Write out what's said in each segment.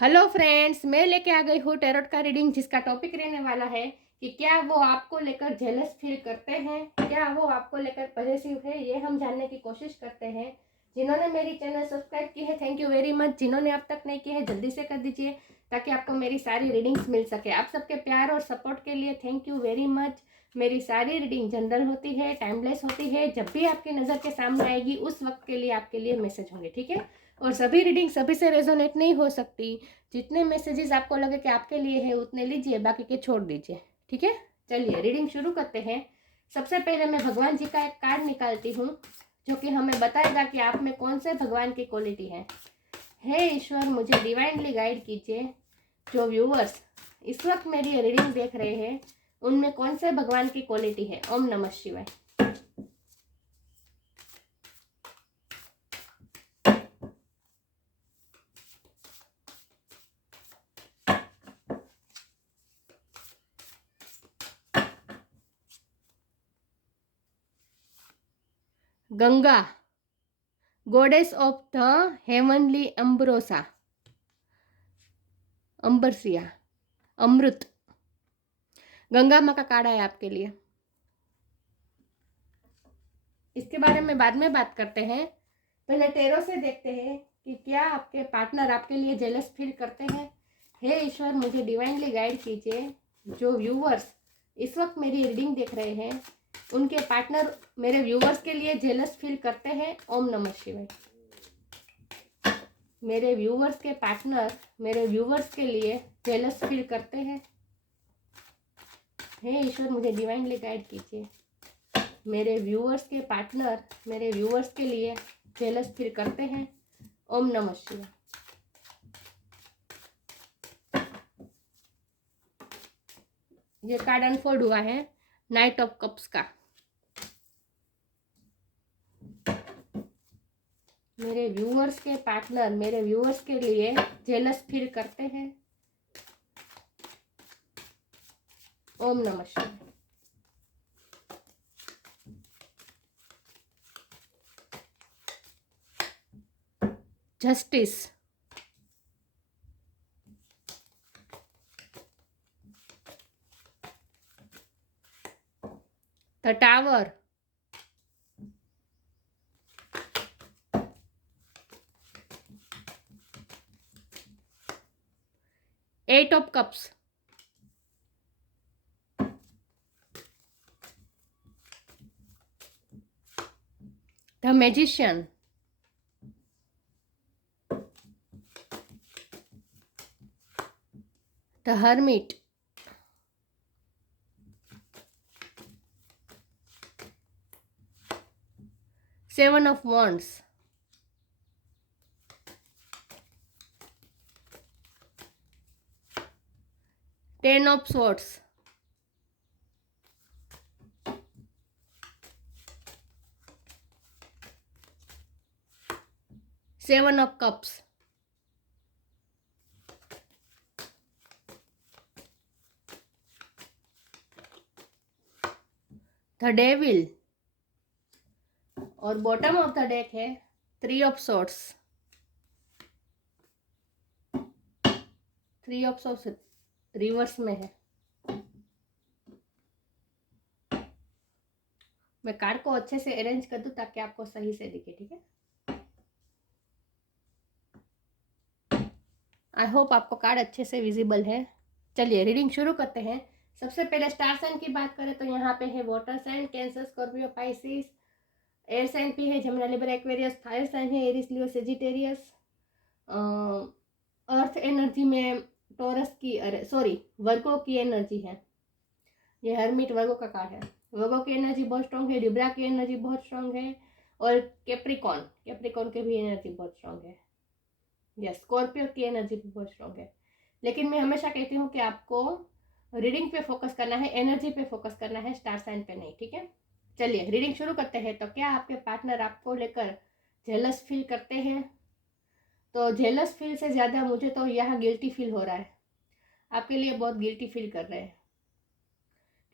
Hello friends, मैं लेके आ गई हूँ टैरोट का रीडिंग, जिसका टॉपिक रहने वाला है कि क्या वो आपको लेकर जेलस फील करते हैं, क्या वो आपको लेकर पॉजिटिव है। ये हम जानने की कोशिश करते हैं। जिन्होंने मेरी चैनल सब्सक्राइब की है, थैंक यू वेरी मच। जिन्होंने अब तक नहीं की है, जल्दी से कर दीजिए ताकि आपको मेरी सारी रीडिंग्स मिल सके। आप सबके प्यार और सपोर्ट के लिए थैंक यू वेरी मच। मेरी सारी रीडिंग जनरल होती है, टाइमलेस होती है। जब भी आपकी नज़र के सामने आएगी उस वक्त के लिए आपके लिए मैसेज होंगे, ठीक है। और सभी रीडिंग सभी से रेजोनेट नहीं हो सकती। जितने मैसेजेस आपको लगे कि आपके लिए है उतने लीजिए, बाकी के छोड़ दीजिए, ठीक है। चलिए रीडिंग शुरू करते हैं। सबसे पहले मैं भगवान जी का एक कार्ड निकालती हूँ जो कि हमें बताएगा कि आप में कौन से भगवान की क्वालिटी है। हे ईश्वर, मुझे डिवाइनली गाइड कीजिए। जो व्यूअर्स इस वक्त मेरी रीडिंग देख रहे हैं उनमें कौन से भगवान की क्वालिटी है। ओम नमः शिवाय। Ganga, goddess of the heavenly ambrosia, ambrosia, अमृत। गंगा माँ का कार्ड है आपके लिए। इसके बारे में बाद में बात करते हैं। पहले टैरो से देखते हैं कि क्या आपके पार्टनर आपके लिए जेलस फील करते हैं। हे ईश्वर, मुझे डिवाइनली गाइड कीजिए। जो व्यूवर्स इस वक्त मेरी रीडिंग देख रहे हैं उनके पार्टनर मेरे व्यूवर्स के लिए जेलस फील करते हैं। ओम नमः शिवाय। मेरे व्यूवर्स के पार्टनर मेरे व्यूवर्स के लिए जेलस फील करते हैं। हे ईश्वर, मुझे डिवाइनली गाइड कीजिए। मेरे व्यूअर्स के पार्टनर मेरे व्यूअर्स के लिए जेलस फील करते हैं। ओम नमः शिवाय। ये कार्ड अनफोल्ड हुआ है, नाइट ऑफ कप्स का। मेरे व्यूअर्स के पार्टनर मेरे व्यूअर्स के लिए जेलस फील करते हैं। ओम नमः शिवाय। Justice, the tower, eight of cups, the magician, the hermit, seven of wands, ten of swords, seven of cups, the devil, और बॉटम ऑफ द डेक है three of swords. Three of swords reverse में है। मैं card को अच्छे से arrange कर दूं ताकि आपको सही से दिखे, ठीक है। आई होप आपको कार्ड अच्छे से विजिबल है। चलिए रीडिंग शुरू करते हैं। सबसे पहले स्टार साइन की बात करें तो यहाँ पे है water sign, Cancer, Scorpio, Pisces. Air sign भी है जमुना, लिब्रा, एक्वेरियस। फायर साइन है Aries, Leo, Sagittarius. Earth energy में टॉरस की, अरे सॉरी, वर्गो की एनर्जी है। ये हर्मिट वर्गो का कार्ड है। वर्गो की एनर्जी बहुत स्ट्रांग है, लिब्रा की एनर्जी बहुत स्ट्रांग है, और कैप्रिकॉन कैप्रिकॉन की भी एनर्जी बहुत स्ट्रांग है। यस, स्कॉर्पियो की एनर्जी भी बहुत स्ट्रांग है। लेकिन मैं हमेशा कहती हूँ कि आपको रीडिंग पे फोकस करना है, एनर्जी पे फोकस करना है, स्टार साइन पे नहीं, ठीक है। चलिए रीडिंग शुरू करते हैं। तो क्या आपके पार्टनर आपको लेकर जेलस फील करते हैं? तो जेलस फील से ज़्यादा मुझे तो यहाँ गिल्टी फील हो रहा है। आपके लिए बहुत गिल्टी फील कर रहे हैं,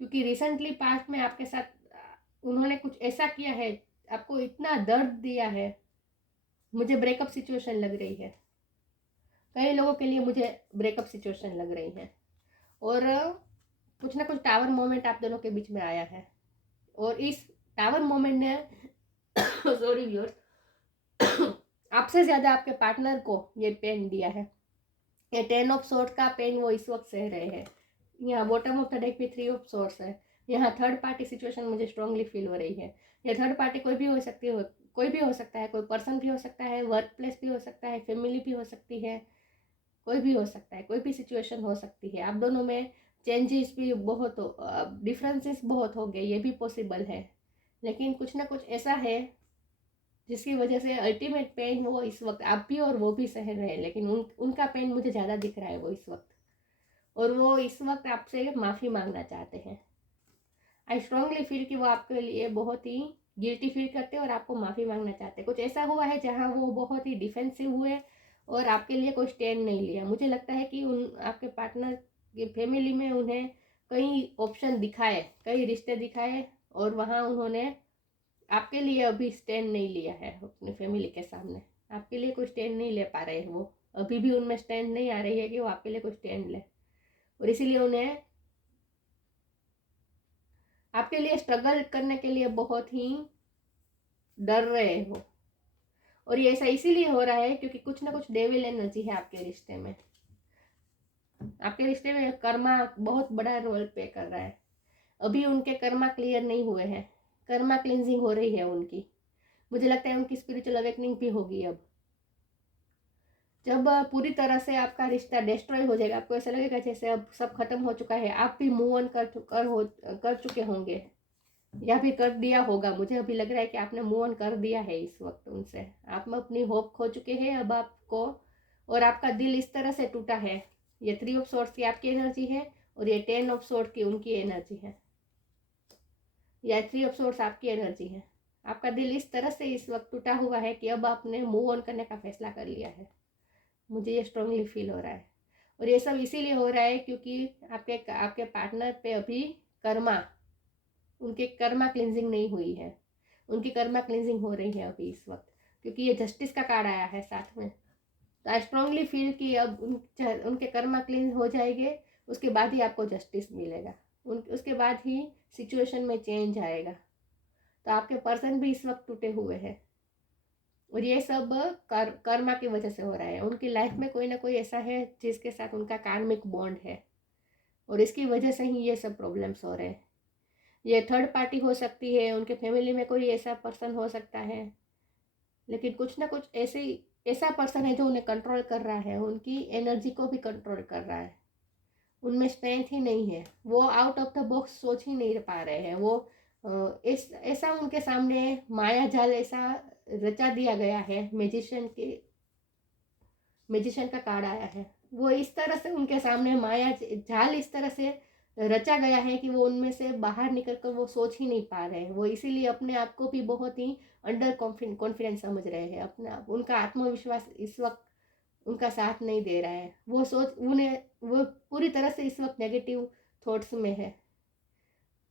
क्योंकि रिसेंटली पास्ट में आपके साथ उन्होंने कुछ ऐसा किया है, आपको इतना दर्द दिया है। मुझे ब्रेकअप सिचुएशन लग रही है। कई लोगों के लिए मुझे ब्रेकअप सिचुएशन लग रही है, और कुछ ना कुछ टावर मोमेंट आप दोनों के बीच में आया है, और इस टावर मोमेंट ने सॉरी व्यूअर्स, आपसे ज़्यादा आपके पार्टनर को ये पेन दिया है। ये 10 ऑफ सोर्ट का पेन वो इस वक्त सह रहे हैं। यहाँ बॉटम ऑफ द डेक भी 3 ऑफ सोर्ट्स है। यहाँ थर्ड पार्टी सिचुएशन मुझे स्ट्रांगली फील हो रही है। ये थर्ड पार्टी कोई भी हो सकती है, कोई भी हो सकता है, कोई पर्सन भी हो सकता है, वर्क प्लेस भी हो सकता है, फैमिली भी हो सकती है, कोई भी हो सकता है, कोई भी सिचुएशन हो सकती है। आप दोनों में चेंजेस भी बहुत हो, डिफरेंसेस बहुत हो गए, ये भी पॉसिबल है। लेकिन कुछ ना कुछ ऐसा है जिसकी वजह से अल्टीमेट पेन वो इस वक्त आप भी और वो भी सह रहे हैं, लेकिन उनका पेन मुझे ज़्यादा दिख रहा है वो इस वक्त, और वो इस वक्त आपसे माफ़ी मांगना चाहते हैं। आई स्ट्रांगली फील कि वो आपके लिए बहुत ही गिल्टी फील करते हैं और आपको माफ़ी मांगना चाहते हैं। कुछ ऐसा हुआ है जहाँ वो बहुत ही डिफेंसिव हुए और आपके लिए कोई स्टैंड नहीं लिया। मुझे लगता है कि उन आपके पार्टनर की फैमिली में उन्हें कई ऑप्शन दिखाए, कई रिश्ते दिखाए, और वहाँ उन्होंने आपके लिए अभी स्टैंड नहीं लिया है अपनी फैमिली के सामने। आपके लिए कोई स्टैंड नहीं ले पा रहे हैं वो, अभी भी उनमें स्टैंड नहीं आ रही है कि वो आपके लिए कोई स्टैंड ले, और इसीलिए उन्हें आपके लिए स्ट्रगल करने के लिए बहुत ही डर रहे हो। और ये ऐसा इसीलिए हो रहा है क्योंकि कुछ ना कुछ डेविल एनर्जी है आपके रिश्ते में। आपके रिश्ते में कर्मा बहुत बड़ा रोल प्ले कर रहा है। अभी उनके कर्मा क्लियर नहीं हुए हैं, कर्मा क्लिनजिंग हो रही है उनकी। मुझे लगता है उनकी स्पिरिचुअल अवेकनिंग भी होगी। अब जब पूरी तरह से आपका रिश्ता डिस्ट्रॉय हो जाएगा, आपको ऐसा लगेगा जैसे अब सब खत्म हो चुका है, आप भी मूव ऑन कर चुके होंगे या भी कर दिया होगा। मुझे अभी लग रहा है कि आपने मूव ऑन कर दिया है इस वक्त उनसे। आप अपनी होप खो चुके हैं अब आपको, और आपका दिल इस तरह से टूटा है। ये 3 ऑफ सोर्ट्स की आपकी एनर्जी है और ये 10 ऑफ सोर्ट्स की उनकी एनर्जी है, या 3 ऑफ सोर्ट्स आपकी एनर्जी है। आपका दिल इस तरह से इस वक्त टूटा हुआ है कि अब आपने मूव ऑन करने का फैसला कर लिया है। मुझे ये स्ट्रांगली फील हो रहा है, और ये सब इसीलिए हो रहा है क्योंकि आपके पार्टनर पे अभी कर्मा, उनके कर्मा क्लिनजिंग नहीं हुई है। उनकी कर्मा क्लिनजिंग हो रही है अभी इस वक्त, क्योंकि ये जस्टिस का कार्ड आया है साथ में। तो आई स्ट्रांगली फील कि अब उनके कर्मा क्लीन हो जाएंगे, उसके बाद ही आपको जस्टिस मिलेगा, उसके बाद ही सिचुएशन में चेंज आएगा। तो आपके पर्सन भी इस वक्त टूटे हुए हैं, और ये सब कर्मा की वजह से हो रहा है। उनकी लाइफ में कोई ना कोई ऐसा है जिसके साथ उनका कार्मिक बॉन्ड है, और इसकी वजह से ही ये सब प्रॉब्लम्स हो रहे हैं। ये थर्ड पार्टी हो सकती है, उनके फैमिली में कोई ऐसा पर्सन हो सकता है, लेकिन कुछ ना कुछ ऐसा पर्सन है जो उन्हें कंट्रोल कर रहा है, उनकी एनर्जी को भी कंट्रोल कर रहा है। उनमें स्ट्रेंथ ही नहीं है, वो आउट ऑफ द बॉक्स सोच ही नहीं पा रहे हैं। वो ऐसा उनके सामने माया जाल ऐसा रचा दिया गया है, मैजिशियन का कार्ड आया है। वो इस तरह से उनके सामने माया जाल इस तरह से रचा गया है कि वो उनमें से बाहर निकल कर वो सोच ही नहीं पा रहे हैं। वो इसीलिए अपने आप को भी बहुत ही अंडर कॉन्फिडेंस समझ रहे हैं अपने आप। उनका आत्मविश्वास इस वक्त उनका साथ नहीं दे रहा है। वो पूरी तरह से इस वक्त नेगेटिव थॉट्स में है,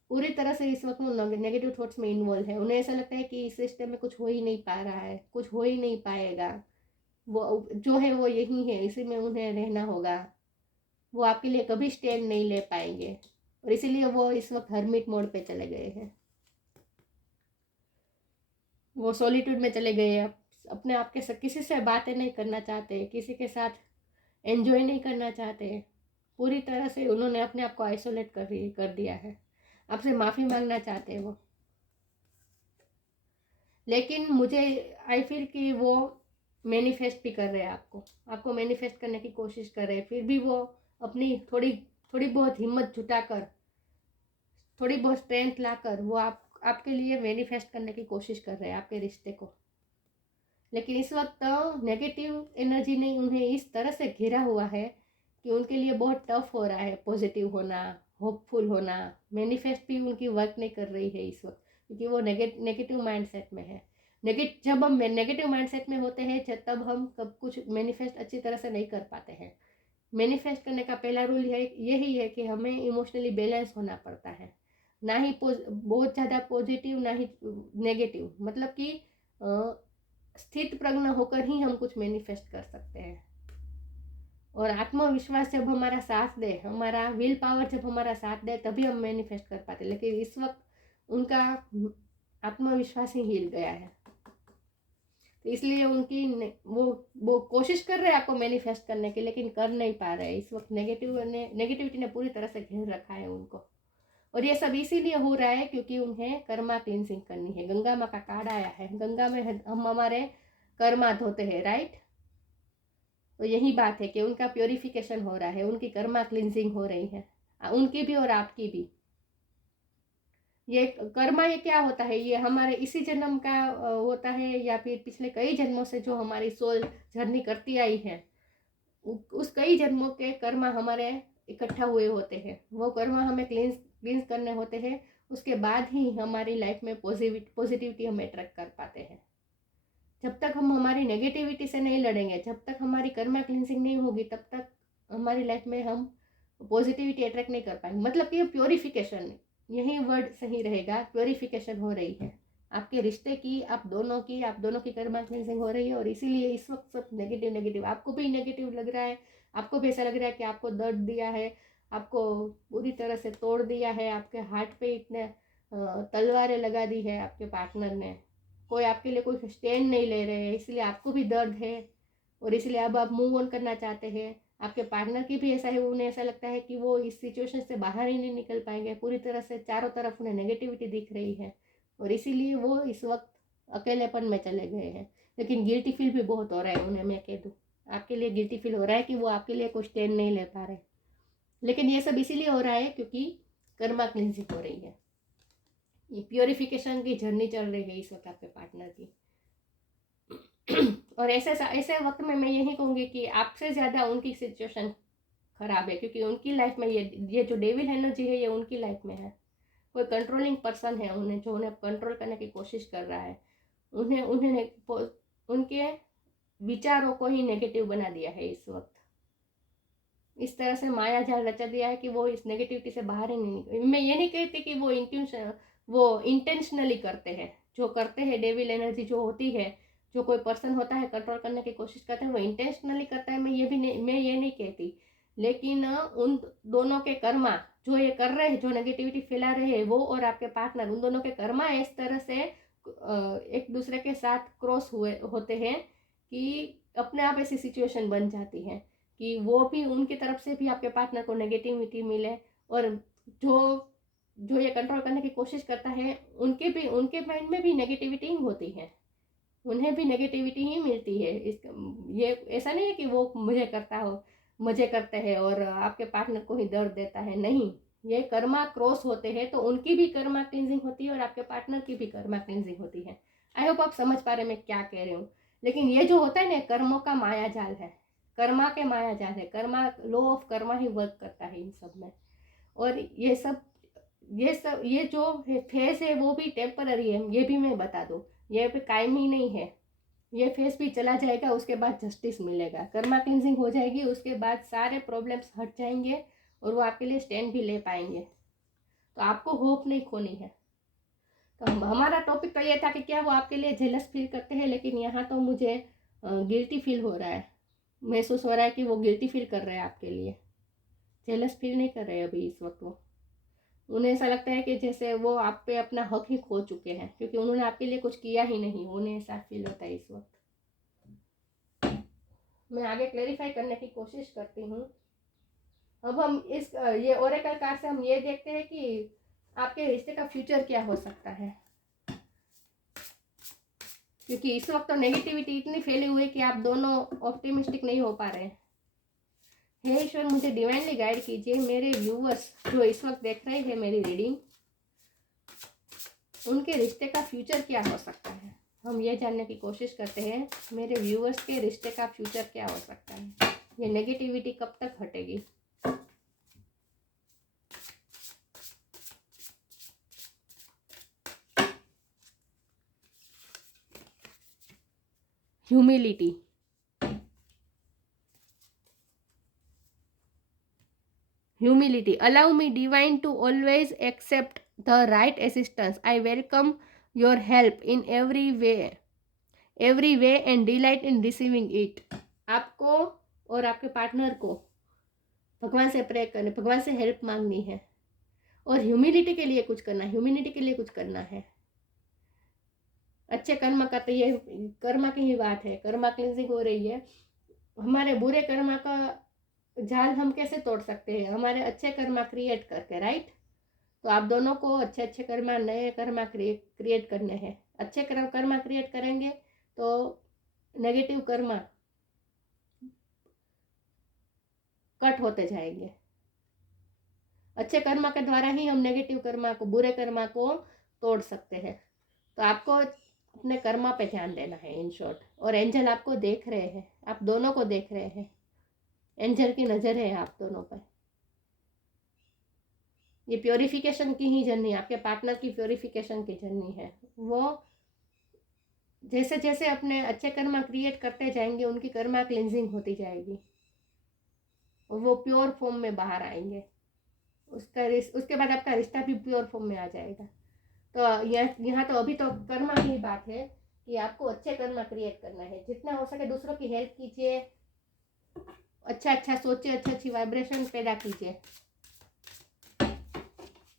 पूरी तरह से इस वक्त वो नेगेटिव थॉट्स में इन्वॉल्व है। उन्हें ऐसा लगता है कि इस रिश्ते में कुछ हो ही नहीं पा रहा है, कुछ हो ही नहीं पाएगा, वो जो है वो यही है, इसी में उन्हें रहना होगा, वो आपके लिए कभी स्टैंड नहीं ले पाएंगे, और इसीलिए वो इस वक्त हर्मिट मोड पे चले गए हैं। वो सॉलिट्यूड में चले गए हैं, अपने आप के साथ किसी से बातें नहीं करना चाहते, किसी के साथ एंजॉय नहीं करना चाहते। पूरी तरह से उन्होंने अपने आप को आइसोलेट कर दिया है। आपसे माफ़ी मांगना चाहते हैं वो, लेकिन मुझे आई फील कि वो मैनिफेस्ट भी कर रहे हैं आपको मैनिफेस्ट करने की कोशिश कर रहे हैं। फिर भी वो अपनी थोड़ी थोड़ी बहुत हिम्मत जुटाकर, थोड़ी बहुत स्ट्रेंथ लाकर वो आपके लिए मैनिफेस्ट करने की कोशिश कर रहे हैं आपके रिश्ते को। लेकिन इस वक्त नेगेटिव एनर्जी ने उन्हें इस तरह से घेरा हुआ है कि उनके लिए बहुत टफ हो रहा है पॉजिटिव होना, होपफुल होना। मैनिफेस्ट भी उनकी वर्क नहीं कर रही है इस वक्त, क्योंकि वो नेगेटिव माइंडसेट में है। जब हम नेगेटिव माइंडसेट में होते हैं तब हम कब कुछ मैनिफेस्ट अच्छी तरह से नहीं कर पाते हैं। मैनिफेस्ट करने का पहला रूल यही है कि हमें इमोशनली बैलेंस होना पड़ता है, ना ही बहुत ज़्यादा पॉजिटिव ना ही नेगेटिव। मतलब कि स्थित प्रज्ञ होकर ही हम कुछ मैनिफेस्ट कर सकते हैं। और आत्मविश्वास जब हमारा साथ दे, हमारा विल पावर जब हमारा साथ दे, तभी हम मैनिफेस्ट कर पाते। लेकिन इस वक्त उनका आत्मविश्वास ही हिल गया है, तो इसलिए उनकी वो कोशिश कर रहे हैं आपको मैनिफेस्ट करने की, लेकिन कर नहीं पा रहे। इस वक्त नेगेटिविटी ने पूरी तरह से घेर रखा है उनको। और ये सब इसीलिए हो रहा है क्योंकि उन्हें कर्मा क्लींसिंग करनी है। गंगा माँ का कार्ड आया है, गंगा में हम हमारे कर्मा धोते हैं, राइट। तो यही बात है कि उनका प्योरिफिकेशन हो रहा है, उनकी कर्मा क्लींसिंग हो रही है, उनकी भी और आपकी भी। ये कर्मा ये क्या होता है, ये हमारे इसी जन्म का होता है या फिर पिछले कई जन्मों से जो हमारी सोल जर्नी करती आई है, उस कई जन्मों के कर्मा हमारे इकट्ठा हुए होते हैं। वो कर्मा हमें क्लींस करने होते हैं, उसके बाद ही हमारी लाइफ में पॉजिटिविटी हम अट्रैक्ट कर पाते हैं। जब तक हम हमारी नेगेटिविटी से नहीं लड़ेंगे, जब तक हमारी कर्मा क्लींसिंग नहीं होगी, तब तक हमारी लाइफ में हम पॉजिटिविटी अट्रैक्ट नहीं कर पाएंगे। मतलब कि प्योरिफिकेशन, यही वर्ड सही रहेगा, प्योरिफिकेशन हो रही है आपके रिश्ते की, आप दोनों की कर्मा क्लींसिंग हो रही है। और इसीलिए इस वक्त सब नेगेटिव, आपको भी नेगेटिव लग रहा है, आपको भी ऐसा लग रहा है कि आपको दर्द दिया है, आपको पूरी तरह से तोड़ दिया है, आपके हार्ट पे इतने तलवारें लगा दी है आपके पार्टनर ने, कोई आपके लिए कोई स्टैंड नहीं ले रहे हैं, इसलिए आपको भी दर्द है और इसलिए अब आप मूव ऑन करना चाहते हैं। आपके पार्टनर की भी ऐसा है, उन्हें ऐसा लगता है कि वो इस सिचुएशन से बाहर ही नहीं निकल पाएंगे, पूरी तरह से चारों तरफ उन्हें नेगेटिविटी दिख रही है और इसीलिए वो इस वक्त अकेलेपन में चले गए हैं। लेकिन गिल्टी फील भी बहुत हो रहा है उन्हें, मैं कह दूँ आपके लिए गिल्टी फील हो रहा है कि वो आपके लिए कोई स्टैंड नहीं ले पा रहे। लेकिन ये सब इसीलिए हो रहा है क्योंकि कर्मा क्लींसिंग हो रही है, ये प्योरिफिकेशन की जर्नी चल रही है इस वक्त आपके पार्टनर की। और ऐसे वक्त में मैं यही कहूँगी कि आपसे ज़्यादा उनकी सिचुएशन खराब है, क्योंकि उनकी लाइफ में ये जो डेविल एनर्जी है ये उनकी लाइफ में है। कोई कंट्रोलिंग पर्सन है उन्हें, जो उन्हें कंट्रोल करने की कोशिश कर रहा है, उन्हें उनके विचारों को ही नेगेटिव बना दिया है इस वक्त। इस तरह से माया जाल रचा दिया है कि वो इस नेगेटिविटी से बाहर ही नहीं। मैं ये नहीं कहती कि वो इंटेंशनली करते हैं, जो करते हैं डेविल एनर्जी जो होती है, जो कोई पर्सन होता है कंट्रोल करने की कोशिश करते हैं, वो इंटेंशनली करता है, मैं ये नहीं कहती। लेकिन उन दोनों के कर्मा जो ये कर रहे हैं, जो नेगेटिविटी फैला रहे हैं, वो और आपके पार्टनर, उन दोनों के कर्मा इस तरह से एक दूसरे के साथ क्रॉस होते हैं कि अपने आप ऐसी सिचुएशन बन जाती है कि वो भी, उनकी तरफ से भी आपके पार्टनर को नेगेटिविटी मिले, और जो ये कंट्रोल करने की कोशिश करता है उनके माइंड में भी नेगेटिविटी ही होती है, उन्हें भी नेगेटिविटी ही मिलती है। ये ऐसा नहीं है कि वो मजे करते हैं और आपके पार्टनर को ही दर्द देता है, नहीं। ये कर्मा क्रॉस होते हैं, तो उनकी भी कर्मा क्लींजिंग होती है और आपके पार्टनर की भी कर्मा क्लींजिंग होती है। आई होप आप समझ पा रहे मैं क्या कह रही हूँ। लेकिन ये जो होता है ना, कर्मों का माया जाल है, कर्मा के माया जाल है, Karma, law of Karma he work करता है इन सब में। और ये जो फेस है वो भी टेम्पररी है, ये भी मैं बता दूँ, ये भी कायम ही नहीं है। ये फेस भी चला जाएगा, उसके बाद जस्टिस मिलेगा, कर्मा क्लींजिंग हो जाएगी, उसके बाद सारे प्रॉब्लम्स हट जाएंगे और वो आपके लिए स्टैंड भी ले पाएंगे। तो आपको होप नहीं खोनी है। तो हमारा टॉपिक तो ये था कि क्या वो आपके लिए जेलस फील करते हैं, लेकिन यहाँ तो मुझे गिल्टी फील हो रहा है, महसूस हो रहा है कि वो गिल्टी फील कर रहे हैं आपके लिए, जेलस फील नहीं कर रहे अभी इस वक्त। वो उन्हें ऐसा लगता है कि जैसे वो आप पे अपना हक ही खो चुके हैं, क्योंकि उन्होंने आपके लिए कुछ किया ही नहीं, उन्हें ऐसा फील होता है इस वक्त। मैं आगे क्लेरिफाई करने की कोशिश करती हूँ। अब हम ये ओरेकल कार्ड से हम ये देखते हैं कि आपके रिश्ते का फ्यूचर क्या हो सकता है, क्योंकि इस वक्त तो नेगेटिविटी इतनी फैली हुई है कि आप दोनों ऑप्टिमिस्टिक नहीं हो पा रहे हैं। हे ईश्वर, मुझे डिवाइनली गाइड कीजिए, मेरे व्यूअर्स जो इस वक्त देख रहे हैं मेरी रीडिंग, उनके रिश्ते का फ्यूचर क्या हो सकता है। हम ये जानने की कोशिश करते हैं मेरे व्यूअर्स के रिश्ते का फ्यूचर क्या हो सकता है, ये नेगेटिविटी कब तक हटेगी। Humility, allow me divine to always accept the right assistance. I welcome your help in every way and delight in receiving it. आपको और आपके पार्टनर को भगवान से प्रे करने, भगवान से हेल्प मांगनी है और ह्यूमिलिटी के लिए कुछ करना है, ह्यूमिलिटी के लिए कुछ करना है। अच्छे कर्म का तो ये कर्मा की ही बात है, कर्मा क्लिनजिंग हो रही है। हमारे बुरे कर्मा का जाल हम कैसे तोड़ सकते हैं? हमारे अच्छे कर्मा क्रिएट करके, राइट। तो आप दोनों को अच्छे अच्छे कर्मा, नए कर्मा क्रिएट करने हैं। अच्छे कर्मा क्रिएट करेंगे तो नेगेटिव कर्मा कट होते जाएंगे। अच्छे कर्मा के द्वारा ही हम नेगेटिव कर्मा को, बुरे कर्मा को तोड़ सकते हैं। तो आपको अपने कर्मा पे ध्यान देना है इन शॉर्ट। और एंजल आपको देख रहे हैं, आप दोनों को देख रहे हैं, एंजल की नज़र है आप दोनों पर। ये प्योरिफिकेशन की ही जर्नी, आपके पार्टनर की प्योरिफिकेशन की जर्नी है। वो जैसे जैसे अपने अच्छे कर्मा क्रिएट करते जाएंगे, उनकी कर्मा क्लिनजिंग होती जाएगी और वो प्योर फॉर्म में बाहर आएंगे। उसके बाद आपका रिश्ता भी प्योर फॉर्म में आ जाएगा। तो यहाँ तो अभी तो कर्मा की बात है कि आपको अच्छे कर्मा क्रिएट करना है। जितना हो सके दूसरों की हेल्प कीजिए, अच्छा अच्छा सोचिए, अच्छी अच्छी वाइब्रेशन पैदा कीजिए।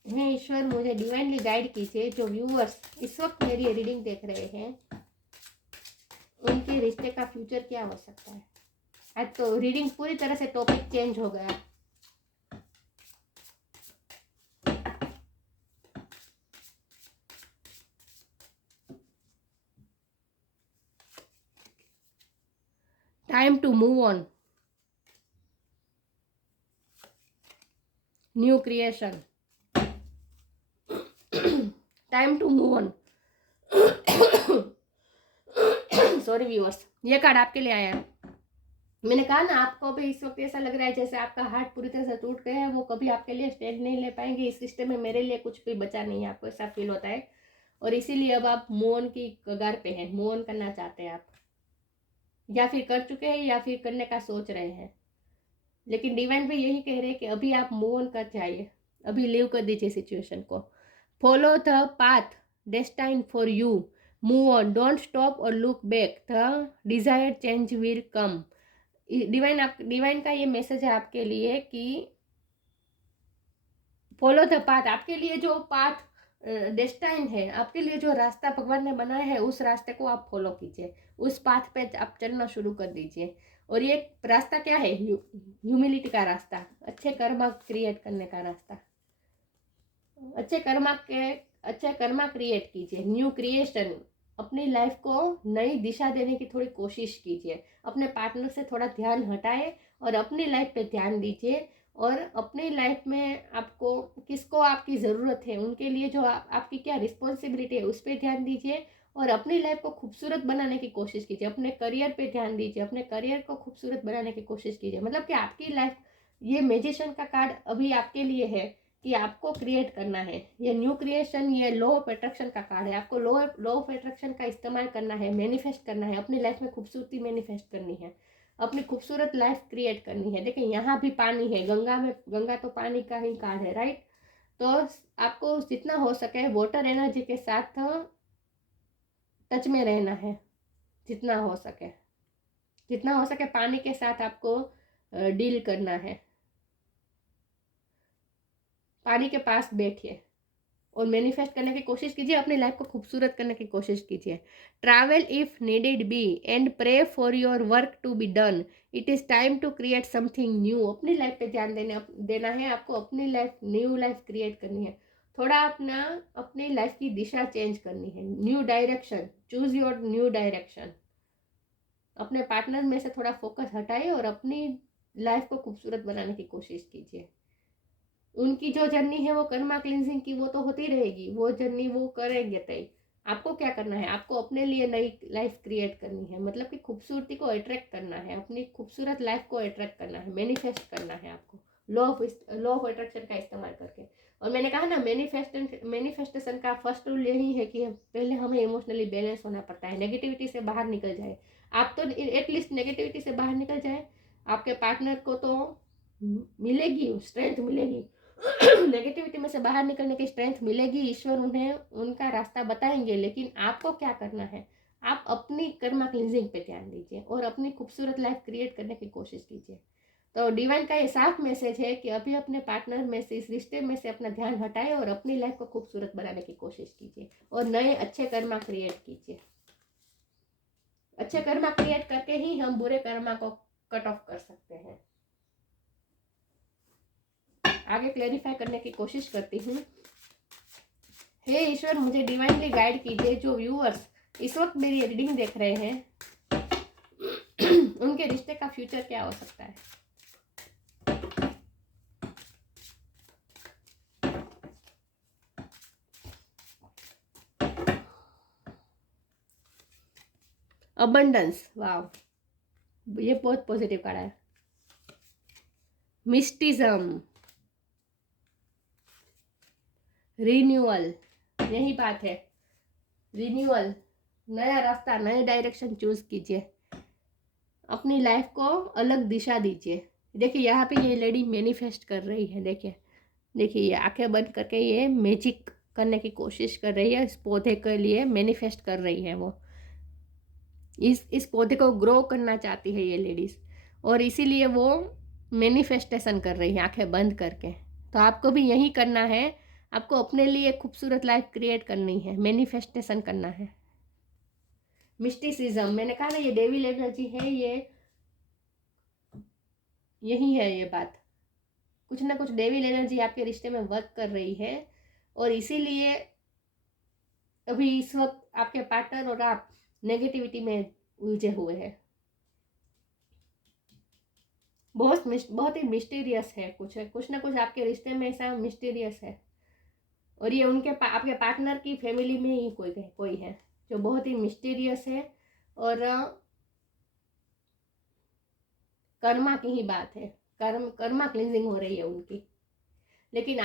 हे ईश्वर, मुझे डिवाइनली गाइड कीजिए। जो व्यूअर्स इस वक्त मेरी रीडिंग देख रहे हैं, उनके रिश्ते का फ्यूचर क्या हो सकता है। आज तो रीडिंग पूरी तरह से टॉपिक चेंज हो गया। Time to move on, new creation, time to move on. Sorry viewers, ये कार्ड आपके लिए आया है। मैंने कहा ना, आपको भी इस वक्त ऐसा लग रहा है जैसे आपका हार्ट पूरी तरह से टूट गया है। वो कभी आपके लिए स्टैंड नहीं ले पाएंगे। इस रिश्ते में मेरे लिए कुछ भी बचा नहीं है, आपको ऐसा फील होता है। और इसीलिए अब आप मूव की कगार पे हैं, मूव करना चाहते हैं आप, या फिर कर चुके हैं या फिर करने का सोच रहे हैं। लेकिन डिवाइन भी यही कह रहे हैं कि अभी आप मूव ऑन कर जाइए, अभी लीव कर दीजिए सिचुएशन को। Follow the path destined for you, move on, don't stop और look back, the desired change will come. Divine का ये मैसेज है आपके लिए कि फॉलो द पाथ, आपके लिए जो पाथ डेस्टाइन है, आपके लिए जो रास्ता भगवान ने बनाया है, उस रास्ते को आप फॉलो कीजिए, उस पाथ पे आप चलना शुरू कर दीजिए। और ये रास्ता क्या है? ह्यूमिलिटी का रास्ता, अच्छे कर्मा क्रिएट करने का रास्ता। अच्छे कर्मा क्रिएट कीजिए, न्यू क्रिएशन। अपनी लाइफ को नई दिशा देने की थोड़ी कोशिश कीजिए। अपने पार्टनर से थोड़ा ध्यान हटाए और अपनी लाइफ पे ध्यान दीजिए। और अपनी लाइफ में आपको किसको आपकी ज़रूरत है, उनके लिए जो आपकी क्या रिस्पॉन्सिबिलिटी है, उस पर ध्यान दीजिए। और अपनी लाइफ को खूबसूरत बनाने की कोशिश कीजिए। अपने करियर पे ध्यान दीजिए, अपने करियर को खूबसूरत बनाने की कोशिश कीजिए। मतलब कि आपकी लाइफ, ये मैजिशियन का कार्ड अभी आपके लिए है कि आपको क्रिएट करना है। ये न्यू क्रिएशन, ये लॉ ऑफ अट्रैक्शन का कार्ड है। आपको लॉ ऑफ अट्रैक्शन का इस्तेमाल करना है, मैनिफेस्ट करना है, अपनी लाइफ में खूबसूरती मैनिफेस्ट करनी है, अपनी खूबसूरत लाइफ क्रिएट करनी है। देखिए यहाँ भी पानी है, गंगा तो पानी का ही कार्ड है, राइट। तो आपको जितना हो सके वाटर एनर्जी के साथ टच में रहना है, जितना हो सके पानी के साथ आपको डील करना है। पानी के पास बैठिए और मैनिफेस्ट करने की कोशिश कीजिए, अपनी लाइफ को खूबसूरत करने की कोशिश कीजिए। Travel if needed be and pray for your work to be done, it is time to create something new. अपनी लाइफ पे ध्यान देना है आपको, अपनी लाइफ, न्यू लाइफ क्रिएट करनी है। थोड़ा अपनी लाइफ की दिशा चेंज करनी है, new direction, choose your new direction. अपने पार्टनर में से थोड़ा फोकस हटाइए और अपनी लाइफ को खूबसूरत बनाने की कोशिश कीजिए। उनकी जो जर्नी है वो कर्मा क्लिनजिंग की, वो तो होती रहेगी, वो जर्नी वो करेंगे तय। आपको क्या करना है? आपको अपने लिए नई लाइफ क्रिएट करनी है, मतलब कि खूबसूरती को अट्रैक्ट करना है, अपनी खूबसूरत लाइफ को अट्रैक्ट करना है, मैनिफेस्ट करना है आपको लॉ ऑफ अट्रैक्शन का इस्तेमाल करके। और मैंने कहा ना, मैनिफेस्टेशन का फर्स्ट रूल यही है कि पहले हमें इमोशनली बैलेंस होना पड़ता है, नेगेटिविटी से बाहर निकल जाए। आप तो एटलीस्ट नेगेटिविटी से बाहर निकल जाए, आपके पार्टनर को तो मिलेगी, स्ट्रेंथ मिलेगी। नेगेटिविटी में से बाहर निकलने की स्ट्रेंथ मिलेगी, ईश्वर उन्हें उनका रास्ता बताएंगे। लेकिन आपको क्या करना है? आप अपनी कर्मा क्लिनजिंग पे ध्यान दीजिए और अपनी खूबसूरत लाइफ क्रिएट करने की कोशिश कीजिए। तो डिवाइन का ये साफ मैसेज है कि अभी अपने पार्टनर में से, इस रिश्ते में से अपना ध्यान हटाए और अपनी लाइफ को खूबसूरत बनाने की कोशिश कीजिए और नए अच्छे कर्मा क्रिएट कीजिए। अच्छे कर्मा क्रिएट करके ही हम बुरे कर्मा को कट ऑफ कर सकते हैं। आगे क्लेरिफाई करने की कोशिश करती हूँ। हे ईश्वर, मुझे डिवाइनली गाइड कीजिए। जो व्यूअर्स इस वक्त मेरी रीडिंग देख रहे हैं उनके रिश्ते का फ्यूचर क्या हो सकता है। अबंडेंस, वाव, ये बहुत पॉजिटिव कार्ड है। मिस्टिज्म, रिन्यूअल, यही बात है, रिन्यूअल, नया रास्ता, नए डायरेक्शन चूज कीजिए, अपनी लाइफ को अलग दिशा दीजिए। देखिए यहाँ पे ये लेडी मैनिफेस्ट कर रही है। देखिए ये आंखें बंद करके ये मैजिक करने की कोशिश कर रही है। इस पौधे के लिए मैनिफेस्ट कर रही है वो। इस पौधे को ग्रो करना चाहती है ये लेडीज, और इसीलिए वो मैनिफेस्टेशन कर रही है आंखें बंद करके। तो आपको भी यही करना है। आपको अपने लिए खूबसूरत लाइफ क्रिएट करनी है, मैनिफेस्टेशन करना है। मिस्टिसिज्म, मैंने कहा ना ये डेविल एनर्जी है, ये यही है ये बात। कुछ ना कुछ डेविल एनर्जी आपके रिश्ते में वर्क कर रही है, और इसीलिए अभी इस वक्त आपके पार्टनर और आप नेगेटिविटी में उलझे हुए हैं। बहुत ही मिस्टीरियस है, कुछ ना कुछ आपके रिश्ते में ऐसा मिस्टीरियस है, और ये आपके पार्टनर की फैमिली में ही कोई है जो बहुत ही मिस्टीरियस है, और कर्मा की ही बात है। कर्मा क्लिनजिंग हो रही है उनकी। लेकिन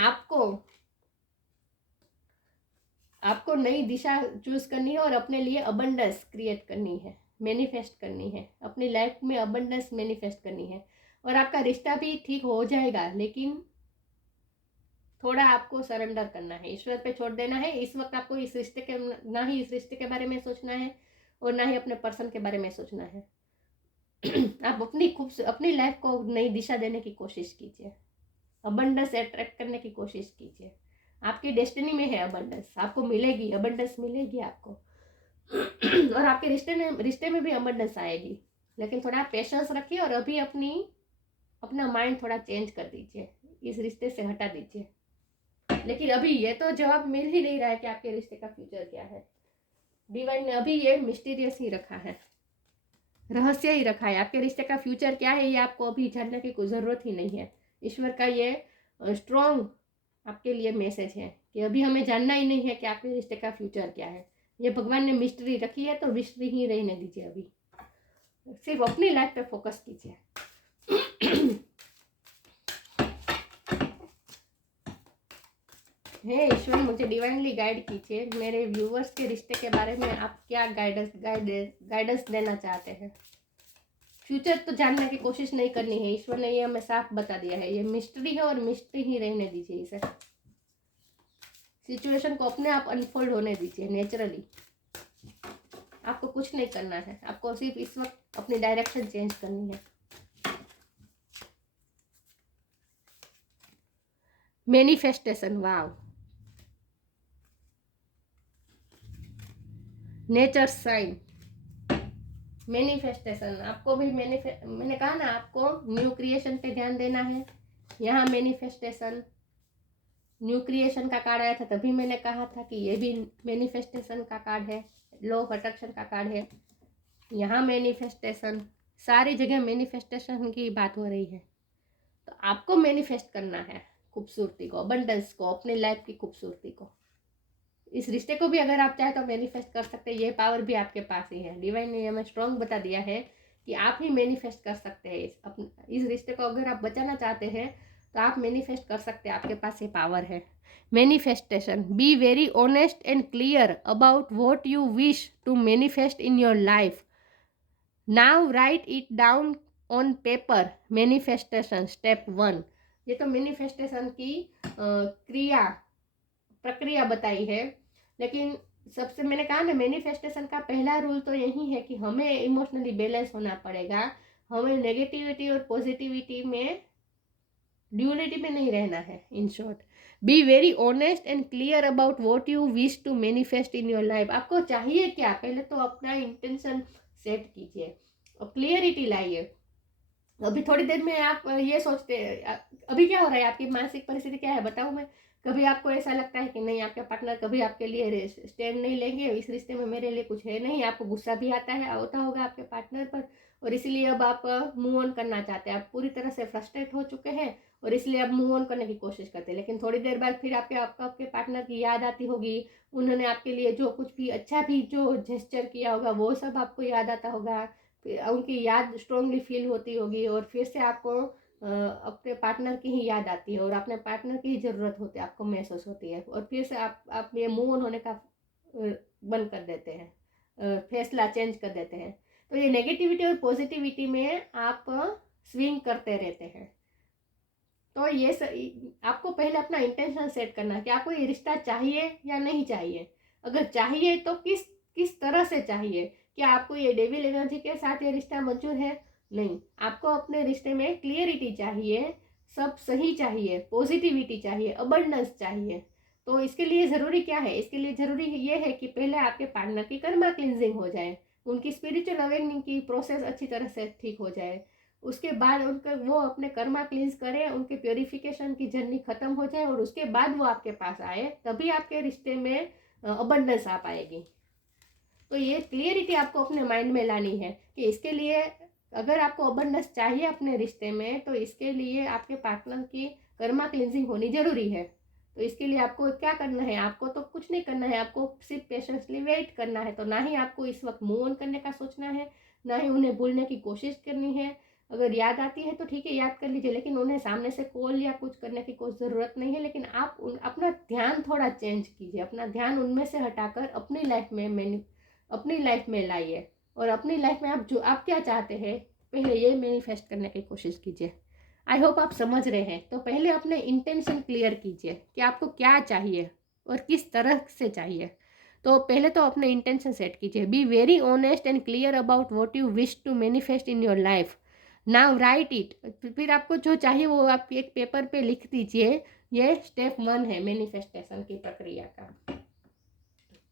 आपको नई दिशा चूज करनी है और अपने लिए अबंडेंस क्रिएट करनी है, मैनिफेस्ट करनी है, अपनी लाइफ में अबंडेंस मैनिफेस्ट करनी है। और आपका रिश्ता भी ठीक हो जाएगा, लेकिन थोड़ा आपको सरेंडर करना है, ईश्वर पे छोड़ देना है। इस वक्त आपको ना ही इस रिश्ते के बारे में सोचना है और ना ही अपने पर्सन के बारे में सोचना है। आप अपनी लाइफ को नई दिशा देने की कोशिश कीजिए, अबंडेंस अट्रैक्ट करने की कोशिश कीजिए। आपकी डेस्टिनी में है अबंडेंस, आपको मिलेगी, अबंडेंस मिलेगी आपको। और आपके रिश्ते में भी अबंडेंस आएगी, लेकिन थोड़ा पेशेंस रखिए और अभी अपना माइंड थोड़ा चेंज कर दीजिए, इस रिश्ते से हटा दीजिए। लेकिन अभी ये तो जवाब मिल ही नहीं रहा है कि आपके रिश्ते का फ्यूचर क्या है। डिवाइन ने अभी ये मिस्टीरियस ही रखा है, रहस्य ही रखा है। आपके रिश्ते का फ्यूचर क्या है ये आपको अभी जानने की कोई ज़रूरत ही नहीं है। ईश्वर का ये स्ट्रॉन्ग आपके लिए मैसेज है कि अभी हमें जानना ही नहीं है कि आपके रिश्ते का फ्यूचर क्या है। ये भगवान ने मिस्ट्री रखी है, तो मिस्ट्री ही रहने दीजिए। अभी सिर्फ अपनी लाइफ पे फोकस कीजिए। हे ईश्वर, मुझे डिवाइनली गाइड कीजिए। मेरे व्यूवर्स के रिश्ते के बारे में आप क्या गाइडेंस देना चाहते हैं। फ्यूचर तो जानने की कोशिश नहीं करनी है, ईश्वर ने ये हमें साफ बता दिया है। ये मिस्ट्री है और मिस्ट्री ही रहने दीजिए इसे। सिचुएशन को अपने आप अनफोल्ड होने दीजिए नेचुरली। आपको कुछ नहीं करना है, आपको सिर्फ इस वक्त अपनी डायरेक्शन चेंज करनी है। मैनिफेस्टेशन, वाव, नेचर साइन, मैनिफेस्टेशन। आपको भी मैंने कहा ना, आपको न्यू क्रिएशन पे ध्यान देना है। यहाँ मैनिफेस्टेशन, न्यू क्रिएशन का कार्ड आया था, तभी मैंने कहा था कि ये भी मैनिफेस्टेशन का कार्ड है, लॉ ऑफ अट्रैक्शन का कार्ड है। यहाँ मैनिफेस्टेशन, सारी जगह मैनिफेस्टेशन की बात हो रही है। तो आपको मैनिफेस्ट करना है खूबसूरती को, अबंडेंस को, अपनी लाइफ की खूबसूरती को। इस रिश्ते को भी अगर आप चाहे तो मैनिफेस्ट कर सकते हैं। ये पावर भी आपके पास ही है। डिवाइन ने हमें स्ट्रॉन्ग बता दिया है कि आप ही मैनिफेस्ट कर सकते हैं। इस रिश्ते को अगर आप बचाना चाहते हैं तो आप मैनिफेस्ट कर सकते हैं, आपके पास ये पावर है। Manifestation, be very honest and clear about what you wish to manifest in your life. Now write it down on paper. Manifestation step 1। ये तो मैनिफेस्टेशन की प्रक्रिया बताई है, लेकिन सबसे मैंने कहा ना, मैनिफेस्टेशन का पहला रूल तो यही है कि हमें इमोशनली बैलेंस होना पड़ेगा। हमें नेगेटिविटी और पॉजिटिविटी में, ड्यूअलिटी में नहीं रहना है। In short, be very honest and clear about what you wish to manifest in your life. आपको चाहिए क्या, पहले तो अपना इंटेंशन सेट कीजिए और क्लियरिटी लाइए। अभी थोड़ी देर में आप ये सोचते हैं, अभी क्या हो रहा है, आपकी मानसिक परिस्थिति क्या है बताऊं मैं। कभी आपको ऐसा लगता है कि नहीं, आपका पार्टनर कभी आपके लिए स्टैंड नहीं लेंगे, इस रिश्ते में मेरे लिए कुछ है नहीं, आपको गुस्सा भी आता होगा आपके पार्टनर पर, और इसलिए अब आप मूव ऑन करना चाहते हैं। आप पूरी तरह से फ्रस्ट्रेट हो चुके हैं और इसलिए अब मूव ऑन करने की कोशिश करते हैं। लेकिन थोड़ी देर बाद फिर आपके पार्टनर की याद आती होगी, उन्होंने आपके लिए जो कुछ भी अच्छा भी जो जेस्चर किया होगा वो सब आपको याद आता होगा, उनकी याद स्ट्रांगली फील होती होगी, और फिर से आपको अपने पार्टनर की ही याद आती है और अपने पार्टनर की ही ज़रूरत होती है, आपको महसूस होती है, और फिर से आप ये मूव ऑन होने का बंद कर देते हैं, फैसला चेंज कर देते हैं। तो ये नेगेटिविटी और पॉजिटिविटी में आप स्विंग करते रहते हैं। तो ये आपको पहले अपना इंटेंशन सेट करना है कि आपको ये रिश्ता चाहिए या नहीं चाहिए। अगर चाहिए तो किस तरह से चाहिए। क्या आपको ये डेविल एनर्जी के साथ ये रिश्ता मंजूर है? नहीं, आपको अपने रिश्ते में क्लियरिटी चाहिए, सब सही चाहिए, पॉजिटिविटी चाहिए, अबंडेंस चाहिए। तो इसके लिए ज़रूरी क्या है? इसके लिए ज़रूरी ये है कि पहले आपके पार्टनर की कर्मा क्लिनजिंग हो जाए, उनकी स्पिरिचुअल अवेकनिंग की प्रोसेस अच्छी तरह से ठीक हो जाए। उसके बाद उनका वो अपने कर्मा क्लींस करें, उनके प्योरिफिकेशन की जर्नी खत्म हो जाए, और उसके बाद वो आपके पास आए, तभी आपके रिश्ते में अबंडेंस आ पाएगी। तो ये क्लियरिटी आपको अपने माइंड में लानी है कि इसके लिए, अगर आपको अबंडेंस चाहिए अपने रिश्ते में, तो इसके लिए आपके पार्टनर की कर्मा क्लिंजिंग होनी जरूरी है। तो इसके लिए आपको क्या करना है? आपको तो कुछ नहीं करना है, आपको सिर्फ पेशेंसली वेट करना है। तो ना ही आपको इस वक्त मूव ऑन करने का सोचना है, ना ही उन्हें भूलने की कोशिश करनी है। अगर याद आती है तो ठीक है, याद कर लीजिए, लेकिन उन्हें सामने से कॉल या कुछ करने की कोई ज़रूरत नहीं है। लेकिन आप अपना ध्यान थोड़ा चेंज कीजिए, अपना ध्यान उनमें से हटाकर अपनी लाइफ में लाइए, और अपनी लाइफ में आप क्या चाहते हैं पहले ये मैनिफेस्ट करने की कोशिश कीजिए। आई होप आप समझ रहे हैं। तो पहले अपने इंटेंशन क्लियर कीजिए कि आपको क्या चाहिए और किस तरह से चाहिए। तो पहले तो अपने इंटेंशन सेट कीजिए। Be very honest and clear about what you wish to manifest in your life. Now write it. फिर आपको जो चाहिए वो आप एक पेपर पे लिख दीजिए। ये स्टेप 1 है मैनिफेस्टेशन की प्रक्रिया का।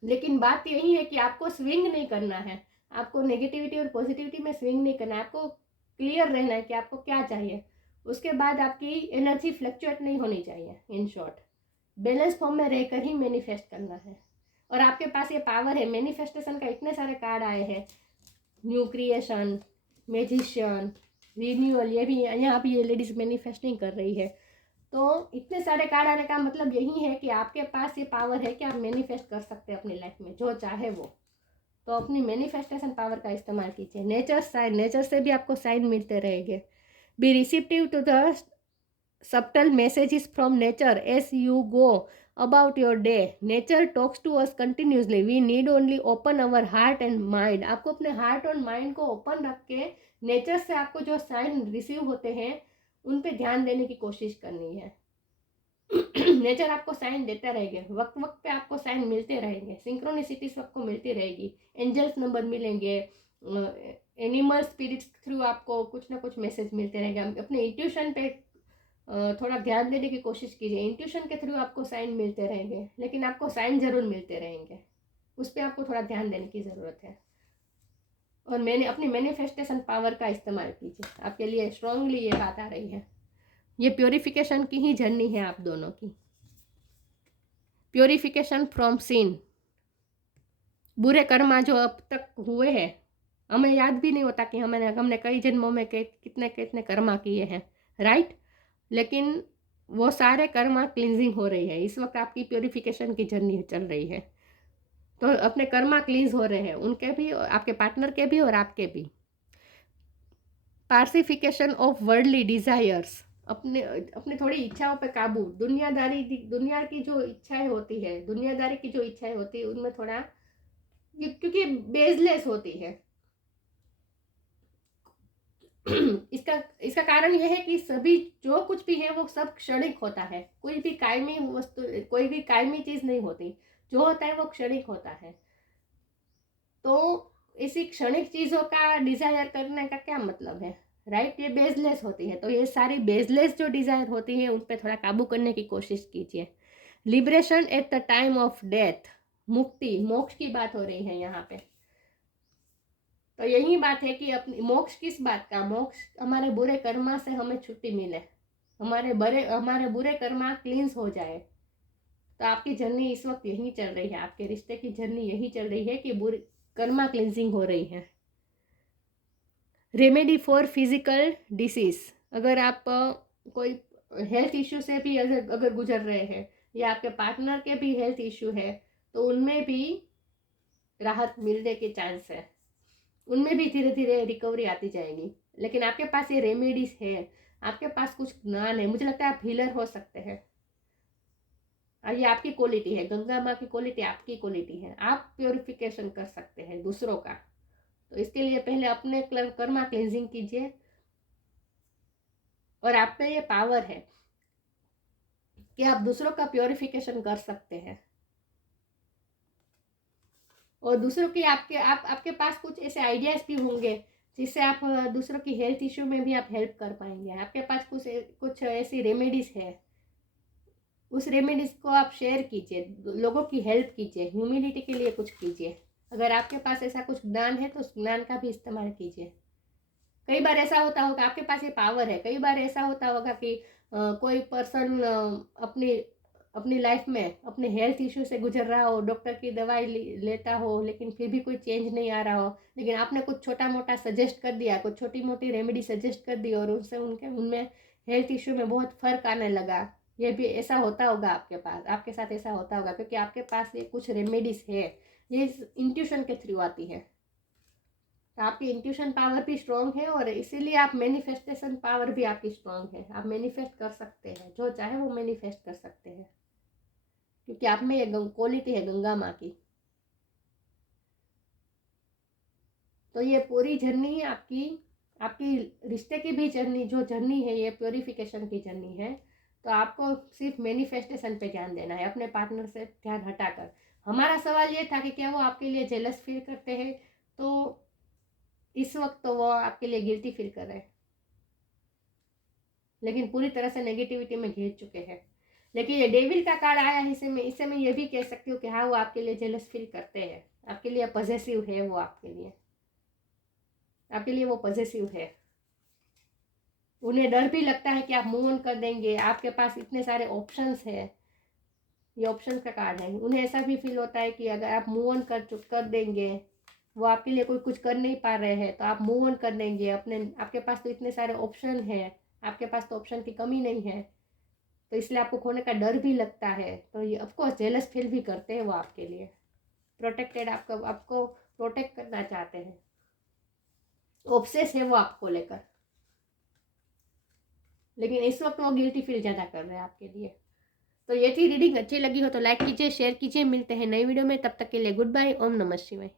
लेकिन बात यही है कि आपको स्विंग नहीं करना है, आपको नेगेटिविटी और पॉजिटिविटी में स्विंग नहीं करना है, आपको क्लियर रहना है कि आपको क्या चाहिए। उसके बाद आपकी एनर्जी फ्लक्चुएट नहीं होनी चाहिए। इन शॉर्ट, बैलेंस फॉर्म में रहकर ही मैनिफेस्ट करना है। और आपके पास ये पावर है। मैनिफेस्टेशन का इतने सारे कार्ड आए हैं, न्यू क्रिएशन, मैजिशियन, रिन्यूअल, ये भी यहाँ भी ये लेडीज मैनिफेस्टिंग कर रही है। तो इतने सारे कार्ड आने का मतलब यही है कि आपके पास ये पावर है कि आप मैनिफेस्ट कर सकते हैं अपनी लाइफ में जो चाहे वो। तो अपनी मैनिफेस्टेशन पावर का इस्तेमाल कीजिए। नेचर से भी आपको साइन मिलते रहेंगे। Be receptive to the subtle messages from nature as you go about your day. Nature talks to us continuously. We need only open our heart and mind. आपको अपने हार्ट और माइंड को open रख के nature से आपको जो sign receive होते हैं उन पे ध्यान देने की कोशिश करनी है। नेचर आपको साइन देता रहेगा, वक्त वक्त पे आपको साइन मिलते रहेंगे, सिंक्रोनिसिटीज आपको मिलती रहेगी, एंजल्स नंबर मिलेंगे, एनिमल स्पिरिट्स थ्रू आपको कुछ ना कुछ मैसेज मिलते रहेंगे। अपने इंट्यूशन पे थोड़ा ध्यान देने की कोशिश कीजिए। इंट्यूशन के थ्रू आपको साइन मिलते रहेंगे, लेकिन आपको साइन जरूर मिलते रहेंगे, उस पर आपको थोड़ा ध्यान देने की ज़रूरत है। और मैंने अपनी मैनिफेस्टेशन पावर का इस्तेमाल कीजिए। आपके लिए स्ट्रांगली ये बात आ रही है। ये प्योरिफिकेशन की ही जर्नी है आप दोनों की। प्योरिफिकेशन फ्रॉम सिन। बुरे कर्मा जो अब तक हुए हैं, हमें याद भी नहीं होता कि हमने कई जन्मों में कितने कितने कर्मा किए हैं, राइट। लेकिन वो सारे कर्मा क्लिनजिंग हो रही है। इस वक्त आपकी प्योरिफिकेशन की जर्नी चल रही है। तो अपने कर्मा क्लींस हो रहे हैं, उनके भी, आपके पार्टनर के भी और आपके भी। पार्सिफिकेशन ऑफ वर्ल्डली डिजायर्स। अपने थोड़ी इच्छाओं पे काबू। दुनिया की जो इच्छाएं होती है, दुनियादारी की जो इच्छाएं होती है, उनमें थोड़ा, क्योंकि बेसलेस होती है। इसका कारण यह है कि सभी जो कुछ भी है वो सब क्षणिक होता है। कोई भी कायमी वस्तु, कोई भी कायमी चीज नहीं होती। जो होता है वो क्षणिक होता है। तो इसी क्षणिक चीज़ों का डिज़ायर करने का क्या मतलब है, राइट? ये बेसलेस होती है। तो ये सारी बेसलेस जो डिज़ायर होती है उन पर थोड़ा काबू करने की कोशिश कीजिए। Liberation at the time of death, मुक्ति, मोक्ष की बात हो रही है यहाँ पे। तो यही बात है कि अपनी मोक्ष किस बात का? मोक्ष हमारे बुरे कर्मा से हमें छुट्टी मिले, हमारे बुरे कर्मा क्लींस हो जाए। तो आपकी जर्नी इस वक्त यही चल रही है, आपके रिश्ते की जर्नी यही चल रही है कि बुरी कर्मा क्लिनजिंग हो रही है। रेमेडी फॉर फिजिकल डिसीज, अगर आप कोई हेल्थ इश्यू से भी अगर गुजर रहे हैं या आपके पार्टनर के भी हेल्थ इश्यू है तो उनमें भी राहत मिलने के चांस है, उनमें भी धीरे धीरे रिकवरी आती जाएगी। लेकिन आपके पास ये रेमेडीज है, आपके पास कुछ ज्ञान है, मुझे लगता है आप हीलर हो सकते हैं। ये आपकी क्वालिटी है, गंगा माँ की क्वालिटी आपकी क्वालिटी है, आप प्योरिफिकेशन कर सकते हैं दूसरों का। तो इसके लिए पहले अपने कर्मा क्लेंजिंग कीजिए, और आप पे ये पावर है कि आप दूसरों का प्योरिफिकेशन कर सकते हैं। और दूसरों की आपके पास कुछ ऐसे आइडियाज भी होंगे जिससे आप दूसरों की हेल्थ इश्यू में भी आप हेल्प कर पाएंगे। आपके पास कुछ ऐसी रेमेडीज है, उस रेमेडीज को आप शेयर कीजिए, लोगों की हेल्प कीजिए, ह्यूमिलिटी के लिए कुछ कीजिए। अगर आपके पास ऐसा कुछ ज्ञान है तो उस ज्ञान का भी इस्तेमाल कीजिए। कई बार ऐसा होता होगा, आपके पास ये पावर है, कई बार ऐसा होता होगा कि कोई पर्सन अपनी लाइफ में अपने हेल्थ इश्यू से गुजर रहा हो, डॉक्टर की दवाई लेता हो, लेकिन फिर भी कोई चेंज नहीं आ रहा हो, लेकिन आपने कुछ छोटा मोटा सजेस्ट कर दिया, कुछ छोटी मोटी रेमेडी सजेस्ट कर दी और उससे उनमें हेल्थ इश्यू में बहुत फ़र्क आने लगा। ये भी ऐसा होता होगा आपके पास, आपके साथ ऐसा होता होगा, क्योंकि आपके पास ये कुछ रेमेडीज है, ये इंट्यूशन के थ्रू आती है। तो आपकी इंट्यूशन पावर भी स्ट्रॉन्ग है और इसीलिए आप मैनिफेस्टेशन पावर भी आपकी स्ट्रॉन्ग है। आप मैनिफेस्ट कर सकते हैं, जो चाहे वो मैनिफेस्ट कर सकते हैं, क्योंकि आप में ये क्वालिटी है गंगा माँ की। तो ये पूरी जर्नी आपकी रिश्ते की भी जर्नी, जो जर्नी है ये प्योरिफिकेशन की जर्नी है। तो आपको सिर्फ मैनिफेस्टेशन पे ध्यान देना है, अपने पार्टनर से ध्यान हटाकर। हमारा सवाल ये था कि क्या वो आपके लिए जेलस फील करते हैं, तो इस वक्त तो वो आपके लिए गिल्टी फील कर रहे हैं, लेकिन पूरी तरह से नेगेटिविटी में घिर चुके हैं। लेकिन ये डेविल का कार्ड आया है, इससे मैं ये भी कह सकती हूँ कि हाँ वो आपके लिए जेलस फील करते हैं, आपके लिए पॉजेसिव है, वो आपके लिए वो पॉजेसिव है। उन्हें डर भी लगता है कि आप मूव ऑन कर देंगे, आपके पास इतने सारे ऑप्शंस है, ये ऑप्शंस का कार्ड है। उन्हें ऐसा भी फील होता है कि अगर आप मूव ऑन कर देंगे, वो आपके लिए कोई कुछ कर नहीं पा रहे हैं तो आप मूव ऑन कर देंगे आपके पास तो इतने सारे ऑप्शन है, आपके पास तो ऑप्शन की कमी नहीं है, तो इसलिए आपको खोने का डर भी लगता है। तो ये ऑफकोर्स जेलस फील भी करते हैं वो आपके लिए, प्रोटेक्टेड आपको प्रोटेक्ट करना चाहते हैं, ऑब्सेस है वो आपको लेकर। लेकिन इस वक्त वो गिल्टी फील ज़्यादा कर रहे हैं आपके लिए। तो ये थी रीडिंग, अच्छी लगी हो तो लाइक कीजिए, शेयर कीजिए। मिलते हैं नई वीडियो में, तब तक के लिए गुड बाय। ओम नमः शिवाय।